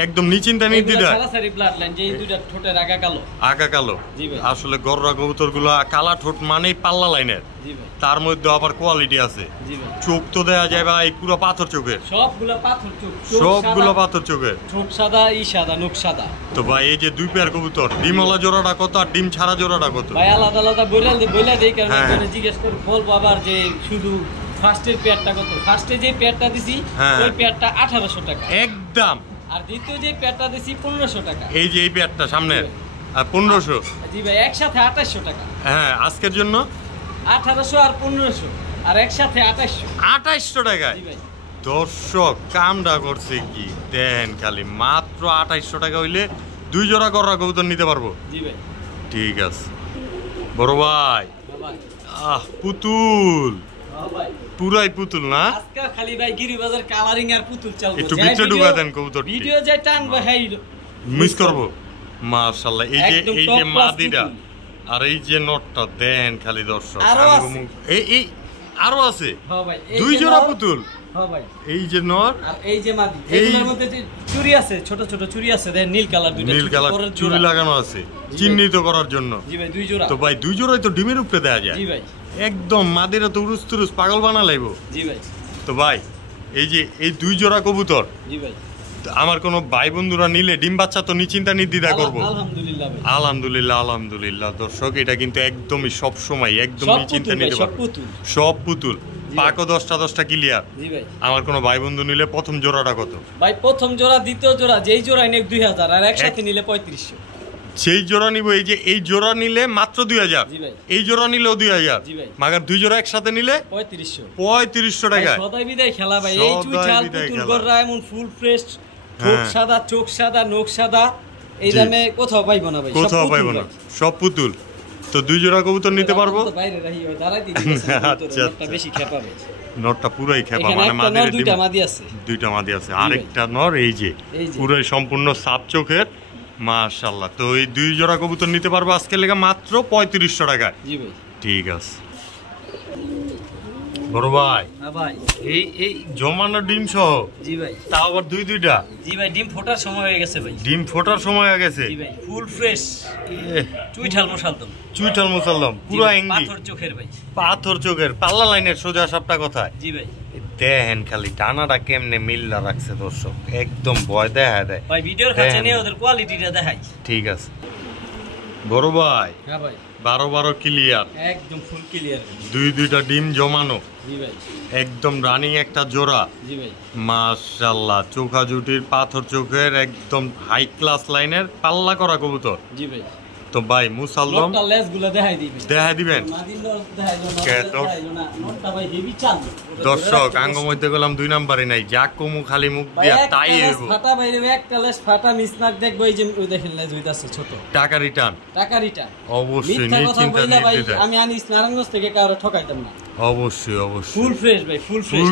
একদম নিচিন্তা নির্দ্বিধায়। সারাসারি ব্লাড লাইন, যে দুইটা ঠোঁটের আগা কালো, আগা কালো। জি ভাই। আসলে গররা কবুতরগুলো কালা ঠোঁট মানেই পাল্লা লাইনের। জি ভাই। তার মধ্যে আবার কোয়ালিটি আছে। জি ভাই। চোখ তো দেয়া যায় ভাই পুরো পাথর চোখের, সবগুলো পাথর চোখ, সবগুলো পাথর চোখের। ঠোঁট সাদা, সাদা, নখ সাদা। তো ভাই এই যে দুই পেয়ার কবুতর, ডিমওয়ালা জোড়াটা কত আর ডিম ছাড়া জোড়াটা কত? ভাই আলাদা আলাদা বইলা দেই, কারণ জিজ্ঞেস করে বলবো আবার যে শুধু ফার্স্টের পেয়ারটা কত। ফার্স্টে যে পেয়ারটা দিছি ওই পেয়ারটা 1800 টাকা একদম, আর দ্বিতীয় যে পেয়ারটা দিছি 1500 টাকা। এই যে এই পেয়ারটা সামনে আর 1500। জি ভাই, একসাথে 2800 টাকা। হ্যাঁ, আজকের জন্য 1800 আর 1500, আর একসাথে 2800 টাকায়। জি ভাই। দর্শক কামটা করছে কি দেন, খালি মাত্র 2800 টাকা হইলে দুই জোড়া গররা কবুতর নিতে পারবো। জি ভাই। ঠিক আছে বড় ভাই। পুতুল, পুরাই পুতুল না আজকে খালি ভাই গিরিবাজার কালারিং আর পুতুল চালবো। একটু ভিতরে ঢুকা দেন কবুতর, ভিডিও যে টানবো হাই মিস করব। মাশাআল্লাহ, এই যে মাদিটা আর এই যে নটটা দেন খালি দর্শক। এই আরো আছে। হ্যাঁ ভাই, দুই জোড়া পুতুল। হ্যাঁ ভাই, এই যে নর আর এই যে মাদি, এগুলোর মধ্যে যে চুড়ি আছে, ছোট ছোট চুড়ি আছে, দেন নীল কালার, দুইটা নীল কালার চুড়ি লাগানো আছে চিহ্নিত করার জন্য। জি ভাই, দুই জোড়া। তো ভাই দুই জোড়াই তো ডিমের উপরে দেয়া যায়। জি ভাই, একদম মাদিরা তো উরুস তুরুস পাগল বানা লাইবো। জি ভাই। তো ভাই এই যে এই দুই জোড়া কবুতর, জি ভাই, আমার কোন ভাই বন্ধুরা নিলে ডিম বাচ্চা তো নিশ্চিন্তা নির্দ্বিধা করবো। আলহামদুলিল্লাহ ভাই, আলহামদুলিল্লাহ আলহামদুলিল্লাহ। দর্শক এটা কিন্তু একদমই সব সময় একদম নিশ্চিন্তা নিতে পারবো। সব পুতুল পাকো 10টা ক্লিয়ার। জি ভাই। আমার কোন ভাই বন্ধু নিলে প্রথম জোড়াটা কত? ভাই প্রথম জোড়া, দ্বিতীয় জোড়া যেই জোড়া নেক 2000, আর একসাথে নিলে 3500। সেই জোড়া নিব, এই যে এই জোড়া নিলে মাত্র 2000। জি ভাই। এই জোড়া নিলেও 2000। জি ভাই। মাগার দুই জোড়া একসাথে নিলে 3500 টাকা। সদাই বিদায় খেলা ভাই, এই চুইঠাল পুতুল গররা এমন ফুল ফ্রেশ, ঠোঁট সাদা, চোখ সাদা, নখ সাদা, এই দামে কোথাও পাইবো না ভাই, কোথাও পাইবো না, সব পুতুল। তো দুই জোড়া কবুতর নিতে পারবো। বাইরে রাখি ওই দাঁড়াই দিই, আচ্ছা একটা বেশি খেপাবে। নরটা পুরাই খেপা, মানে মাদির দুইটা মাদি আছে, দুইটা মাদি আছে, আরেকটা নর এই যে পুরাই সম্পূর্ণ সাপ চোখের। মাশাআল্লাহ। তো এই দুই জোড়া কবুতর নিতে পারবো আজকে লেগে মাত্র 3500 টাকায়। জি ভাই। ঠিক আছে বড় ভাই। হ্যাঁ ভাই, এই জমানো ডিম সহ। জি ভাই। তাও আবার দুইটা। জি ভাই, ডিম ফোটার সময় হয়ে গেছে ভাই, ডিম ফোটার সময় হয়ে গেছে। জি ভাই, ফুল ফ্রেশ চুইঠাল মুসালদম, চুইঠাল মুসালদম পুরো এঙ্গি, পাথর চোখের ভাই, পাথর চোখের পাল্লা লাইনের সোজা সাপটা কথায়। জি ভাই। দেখেন খালি ডানাটা কেমনে মিল্লা রাখছে দর্শক, একদম ভয় দেখা দেয় ভাই। ভিডিওর কাছে নিয়ে ওদের কোয়ালিটিটা দেখাই। ঠিক আছে বড় ভাই। হ্যাঁ ভাই, 12 ক্লিয়ার, একদম ফুল ক্লিয়ার, দুইটা ডিম জমানো। জি ভাই। একদম রানিং একটা জোড়া। জি ভাই। মাশাআল্লাহ, চোখা জুটির পাথর চোখের একদম হাই ক্লাস লাইনের পাল্লা করা কবুতর। জি ভাই। তো ভাই মুসাল্লম নটটা লেজগুলো দেখাই দিবেন মাদির নট দেখাইলো না নটটা ভাই হেভি চাল দর্শক আঙ্গ মধ্যে গেলাম 2 নম্বরে নাই যা কমু খালি মুখ দিয়া তাই হইবো ফাটা বাইরে একটা লেজ ফাটা মিসমার্ক দেখবো এই যে ওই দেখেন লেজ হইতাছে ছোট টাকা রিটার্ন অবশ্যই নিশ্চিন্তা নির্দ্বিধায় আমি আনিস নারায়ণগঞ্জ থেকে কারো ঠকাইতাম না অবশ্যই ফুল ফ্রেশ ভাই ফুল ফ্রেশ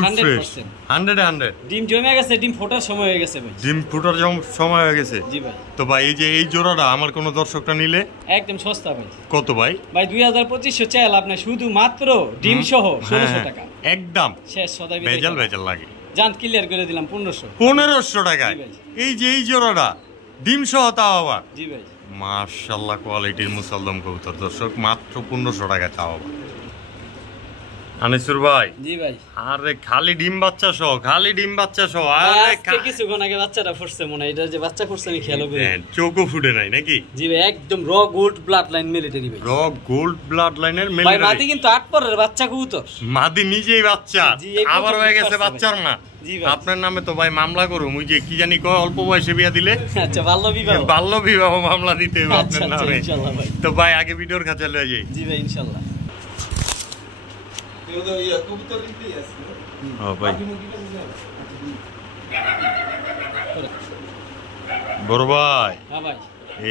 100% ডিম জমে গেছে ডিম ফোটার সময় হয়ে গেছে ভাই ডিম ফোটার সময় হয়ে গেছে জি ভাই তো ভাই এই যে এই জোড়াটা আমার কোন দর্শকটা নিলে একদম সস্তা ভাই কত ভাই 2500 চাইল আপনি শুধু মাত্র ডিম সহ 1600 টাকা একদম শেষ সদাই বেজাল লাগে জান ক্লিয়ার করে দিলাম 1500 টাকায় এই যে এই জোড়াটা ডিম সহ তাও আবার জি ভাই মাশাআল্লাহ কোয়ালিটির মুসাল্লম কবুতর দর্শক মাত্র 1500 টাকা তাও আবার আনিসুর ভাই জি ভাই আরে খালি ডিম বাচ্চা সহ আরে কিছুক্ষণ আগে বাচ্চাটা ফুটছে মনে হয় এটা যে বাচ্চা ফুটছে আমি খেয়াল করি চোখও ফুটে নাই নাকি জি ভাই একদম র গোল্ড ব্লাড লাইন মিলিটারি ভাই মিলিটারি মাদি কিন্তু 8 পরের বাচ্চা কবুতর মাদি নিজেই বাচ্চা আবার হয়ে গেছে বাচ্চার মা আপনার নামে তো ভাই মামলা করুম ওই যে কি জানি কয় অল্প বয়সে বিয়া দিলে আচ্ছা বাল্য বিবাহ মামলা দিতে হবে আপনার নামে ইনশাআল্লাহ ভাই তো ভাই আগে ভিডিওর কাছে লয়ে যাই জি ভাই ইনশাআল্লাহ বড় ভাই হ্যাঁ ভাই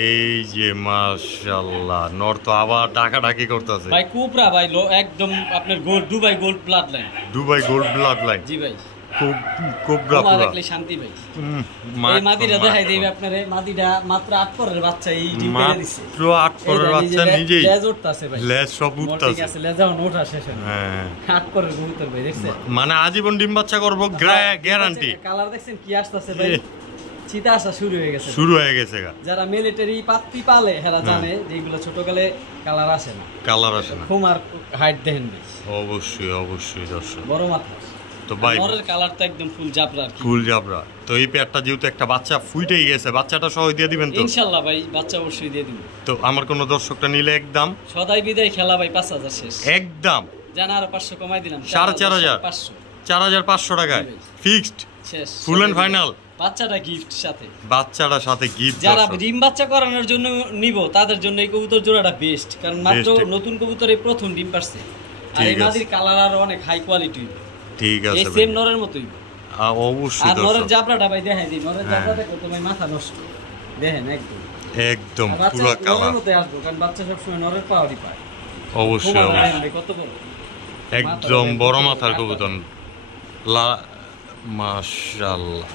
এই যে মাশাআল্লাহ নর তো আবার ডাকাডাকি করতেছে ভাই কুপরা ভাই একদম আপনার gold Dubai gold blood line জি ভাই কোবরা পুরো দেখলে শান্তি ভাই এই মাদিটা দেখাই দেবে আপনারে মাদিটা মাত্র 8 পরের বাচ্চা এই ডিম পেড়ে দিছে মাত্র 8 পরের বাচ্চা নিজেই লেজ উঠতাছে ভাই লেজ সব উঠতাছে ঠিক আছে লেজাও ওঠা শেষ হ্যাঁ 8 পরের কবুতর ভাই দেখছেন মানে আজীবন ডিম বাচ্চা করব গ্যারান্টি কালার দেখছেন কি আসছে ভাই চিতা আসা শুরু হয়ে গেছে যারা মিলিটারি পাত্তি পালে হেরা জানে যে এগুলো ছোটকালে কালার আসে না খুমার হাইট দেখেন ভাই অবশ্যই দর্শক বড় মাথা তো ভাই নরের কালার তো একদম ফুল জাবরা তো এই পেয়ারটা যেহেতু একটা বাচ্চা ফুইটেই গেছে বাচ্চাটা সহ দিয়ে দিবেন তো ইনশাআল্লাহ ভাই বাচ্চা অবশ্যই দিয়ে দিব তো আমার কোন দর্শকটা নিলে একদম সদাই বিদায় খেলা ভাই 5000 শেষ একদম জানা আর 500 কমাই দিলাম 4500 টাকায় ফিক্সড শেষ ফুল এন্ড ফাইনাল বাচ্চাটার সাথে গিফট যারা ডিম বাচ্চা করানোর জন্য নিব তাদের জন্য এই কবুতর জোড়াটা বেস্ট কারণ মাত্র নতুন কবুতরে প্রথম ডিম পারছে আর এই মাদির কালার আর অনেক হাই কোয়ালিটি ঠিক আছে এই সেম নরের মতই অবশ্যই আর নরের জাবরাটা ভাই দেখাই দিই নরের জাবরাটা কত ভাই মাথা নষ্ট দেখেন একদম পুরো কালার মতে আসবে কারণ বাচ্চা সব সময় নরের পাওয়ারই পায় অবশ্যই কত বড় একদম বড় মাথার কবুতর মাশাআল্লাহ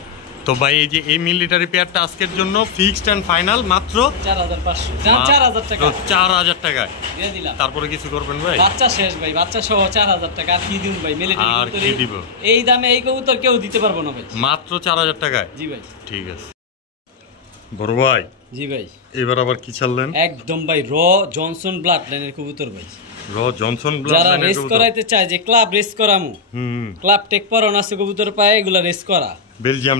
তো ভাই এই যে এই মিলিটারি পেয়ারটা আজকের জন্য ফিক্সড এন্ড ফাইনাল মাত্র 4000 টাকা দিয়ে দিলাম তারপরে কিছু করবেন ভাই বাচ্চা শেষ ভাই বাচ্চা সহ 4000 টাকা আর কি দিন ভাই মিলিটারি আর কি দিব এই দামে এই কবুতর কেউ দিতে পারবো না ভাই মাত্র 4000 টাকা জি ভাই ঠিক আছে বড় ভাই জি ভাই এবার আবার কি ছাড়লেন একদম ভাই র জনসন ব্লাড লাইনের কবুতর ভাই জনসন যারা রেস করাইতে চায় যে ক্লাব রেস করামু ক্লাব টেক পরানো আছে কবুতর পায় এগুলা রেস করা বেলজিয়াম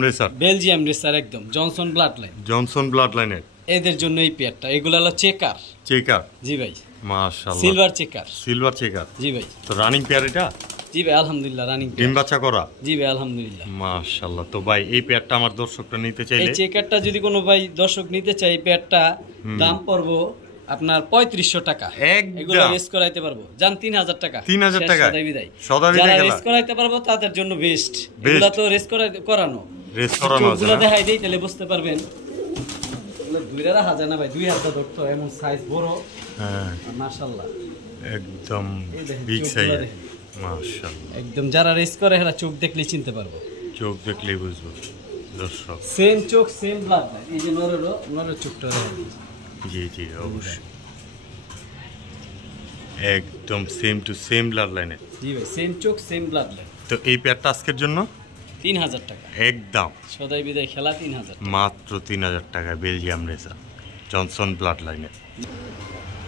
রেসার একদম জনসন ব্লাড লাইনের এদের জন্য এই পেয়ারটা এগুলা হলো চেকার জি ভাই মাশাআল্লাহ সিলভার চেকার জি ভাই তো রানিং পেয়ার এটা জি ভাই আলহামদুলিল্লাহ রানিং ডিম বাচ্চা করা জি ভাই আলহামদুলিল্লাহ মাশাআল্লাহ তো ভাই এই পেয়ারটা আমার দর্শকরা নিতে চাইলে এই চেকারটা যদি কোনো ভাই দর্শক নিতে চায় এই পেয়ারটা দাম পড়বো আপনার 3500 টাকা এগুলো রেস করাইতে পারবো জান 3000 টাকা 3000 টাকা সদাই বিদায় রেস করাইতে পারবো তাদের জন্য বেস্ট এগুলা তো রেস করানো আছে না দেখাই দেই তাহলে বুঝতে পারবেন এগুলো দুইরা রাখা যায় না ভাই 2000 ধরতো এমন সাইজ বড় হ্যাঁ মাশাআল্লাহ একদম বিগ সাইজ মাশাআল্লাহ একদম যারা রেস করে এরা চোখ দেখলেই চিনতে পারবো চোখ দেখলেই বুঝবো দর্শক সেম চোখ সেম ব্লাড এই যে নরের চোখটা জি অবশ্যই একদম সেম টু সেম ব্লাড লাইনে জি ভাই সেম চোখ সেম ব্লাড লাইন তো এই পেয়ারটা আজকের জন্য 3000 টাকা একদম সদাই বিদায় খেলা 3000 মাত্র 3000 টাকা বেলজিয়াম রেসার জনসন ব্লাড লাইনে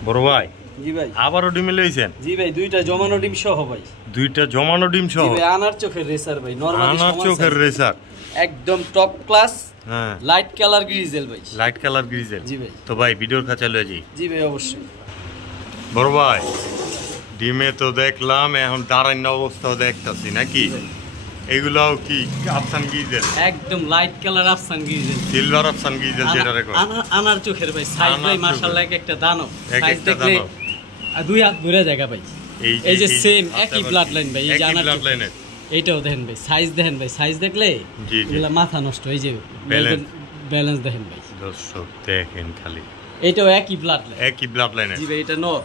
বড় ভাই জি ভাই আবারও ডিম লইছেন জি ভাই দুইটা জমানো ডিম সহ ভাই আনার চোখের রেসার ভাই নরমালি আনার চোখের রেসার একদম টপ ক্লাস হ্যাঁ লাইট কালার গ্রিজেল ভাই জি ভাই তো ভাই ভিডিওর কাছে লয়ে যাই জি ভাই অবশ্যই বড় ভাই ডিমে তো দেখলাম এখন দাঁড়ানো অবস্থাও দেখতাছি নাকি এগুলাও কি আফসান গিজেল? একদম লাইট কালার আফসান গিজেল, সিলভার আফসান গিজেল যেটা রেকো আনার চোখের ভাই, সাইজ ভাই মাশাআল্লাহ একটা দানব, সাইজ দেখলে দুই হাত ভরে জায়গা ভাই। এই যে সেম একই ব্লাড লাইন ভাই, এই যে আনার লাইনের এইটাও দেখেন ভাই, সাইজ দেখেন ভাই, সাইজ দেখলে এগুলা মাথা নষ্ট। এই যে ব্যালেন্স দেখেন ভাই, দর্শক দেখেন খালি, এইটাও একই ব্লাড লাইন, একই ব্লাড লাইনের। জি ভাই এটা নর,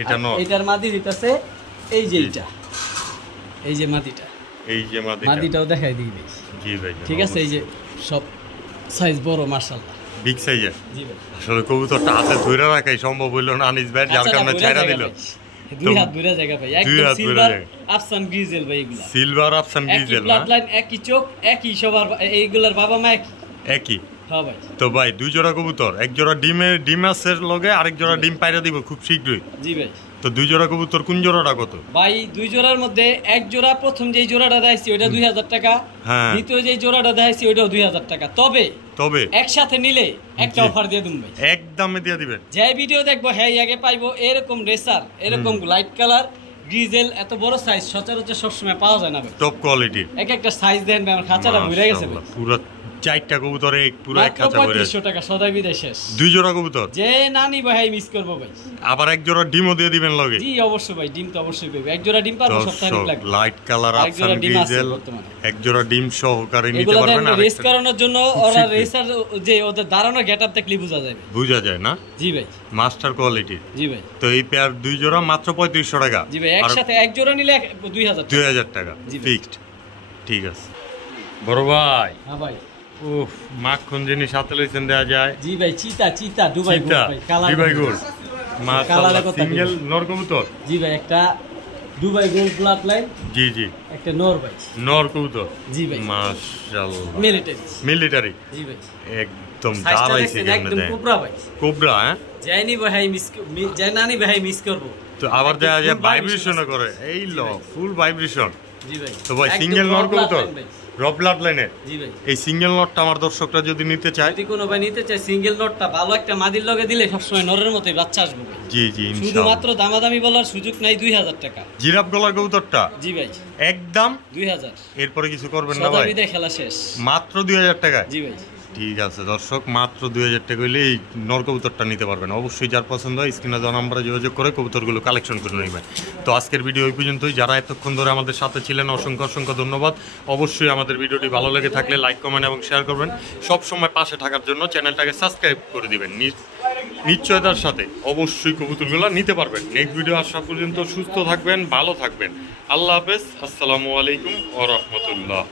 এটা নর। এটার মাদি দিতেছে এই যে এইটা, এই যে মাদিটা, এই যে মাদিটাও দেখাই দিই ভাই। জি ভাই ঠিক আছে, এই যে সব সাইজ বড় মাশাআল্লাহ, বিগ সাইজের। জি ভাই আসলে কবুতরটা হাতে ধরে রাখাই সম্ভব হইল না আনিস ভাই, যার কারণে ছাইরা দিল। দুই হাত ধরে জায়গা ভাই, একদম সিলভার আফসান গ্রিজেল ভাই, এগুলা সিলভার আফসান গ্রিজেল না, ব্লাড লাইন একই, চোখ একই, সবার এইগুলার বাবা মা একই। হ্যাঁ ভাই। তো ভাই দুই জোড়া কবুতর, এক জোড়া ডিম আছে লগে, আরেক জোড়া ডিম পাইরা দিব খুব শীঘ্রই। জি ভাই। তো দুই জোড়া কবুতর কোন জোড়াটা কত ভাই? দুই জোড়ার মধ্যে এক জোড়া প্রথম যে জোড়াটা দেখাইছি ওইটা 2000 টাকা, দ্বিতীয় যে জোড়াটা দেখাইছি ওইটাও 2000 টাকা। তবে একসাথে নিলে একটা অফার দিয়ে দিন ভাই, একদমে দিয়ে দিবেন। যে ভিডিও দেখবো হ্যাঁ আগে পাইবো এরকম রেসার, এরকম লাইট কালার গ্রিজেল, এত বড় সাইজ সচরাচর সবসময় পাওয়া যায় না ভাই, টপ কোয়ালিটি। এক একটা সাইজ দেন ভাই, আমার খাঁচাটা ভরে গেছে ভাই, পুরো চারটা কবুতরে পুরো এক খাঁচা ভরে। 3500 টাকা সদাই বিদায় শেষ। দুই জোড়া কবুতর যে নানি ভাই মিস করবো ভাই, আবার এক জোড়া ডিমও দিয়ে দিবেন লগে। জি অবশ্যই ভাই, ডিম তো অবশ্যই পাবে, এক জোড়া ডিম পারবো সপ্তাহে লাগবে। লাইট কালার আফসান গ্রিজেল, এক জোড়া ডিম সহকারে নিতে পারবেন। আর রেস করানোর জন্য ওরা রেসার যে ওদের দাঁড়ানো গেটআপ দেখলে বোঝা যায় না? জি ভাই, মাস্টার কোয়ালিটি। জি ভাই। তো এই পেয়ার দুই জোড়া মাত্র 3500 টাকা। জি ভাই, একসাথে এক জোড়া নিলে 2000 টাকা ফিক্সড। ঠিক আছে বড় ভাই। হ্যাঁ ভাই। উফ, মাখন জিনিস হাতে লইছেন দেয়া যায়। জি ভাই, চিতা দুবাই গোল্ড ভাই, কালার দুবাই গোল্ড মাশাআল্লাহ, সিঙ্গেল নর কবুতর। জি ভাই, একটা দুবাই গোল্ড ব্লাড লাইন। জি একটা নর ভাই, নর কবুতর। জি ভাই মাশাআল্লাহ, মিলিটারি। জি ভাই, একদম দাঁড়াইছে একদম কোবরা ভাই, কোবরা। হ্যাঁ, জানি ভাই মিস করব। তো আবার দেখা যায় ভাইব্রেশনও করে, এই ল ফুল ভাইব্রেশন। জি ভাই। তো ভাই সিঙ্গেল নর কবুতর, রব ব্লাড লাইনের। জি ভাই। এই সিঙ্গেল নটটা আমার দর্শকরা যদি নিতে চায়, যদি কোনো ভাই নিতে চায় সিঙ্গেল নটটা ভালো একটা মাদির লগে দিলে সবসময় নরের মতোই বাচ্চা আসবে। জি ইনশাআল্লাহ। শুধুমাত্র দামাদামি বলার সুযোগ নাই, 2000 টাকা। জিরাফ গলার কবুতরটা জি ভাই একদম 2000। এরপরে কিছু করবেন না ভাই, সদাবিদে খেলা শেষ মাত্র 2000 টাকা। জি ভাই। ঠিক আছে দর্শক, মাত্র 2000 টাকা হইলে এই নর কবুতরটা নিতে পারবেন। অবশ্যই যার পছন্দ হয় স্ক্রিনে দেওয়া নাম্বারে যোগাযোগ করে কবুতরগুলো কালেকশন করে নেবেন। তো আজকের ভিডিও ওই পর্যন্তই। যারা এতক্ষণ ধরে আমাদের সাথে ছিলেন অসংখ্য ধন্যবাদ। অবশ্যই আমাদের ভিডিওটি ভালো লেগে থাকলে লাইক, কমেন্ট এবং শেয়ার করবেন। সব সময় পাশে থাকার জন্য চ্যানেলটাকে সাবস্ক্রাইব করে দিবেন। নিশ্চয়তার সাথে অবশ্যই কবুতরগুলো নিতে পারবেন। নেক্সট ভিডিও আসা পর্যন্ত সুস্থ থাকবেন, ভালো থাকবেন। আল্লাহ হাফেজ, আসসালামু আলাইকুম ওয়া রাহমাতুল্লাহ।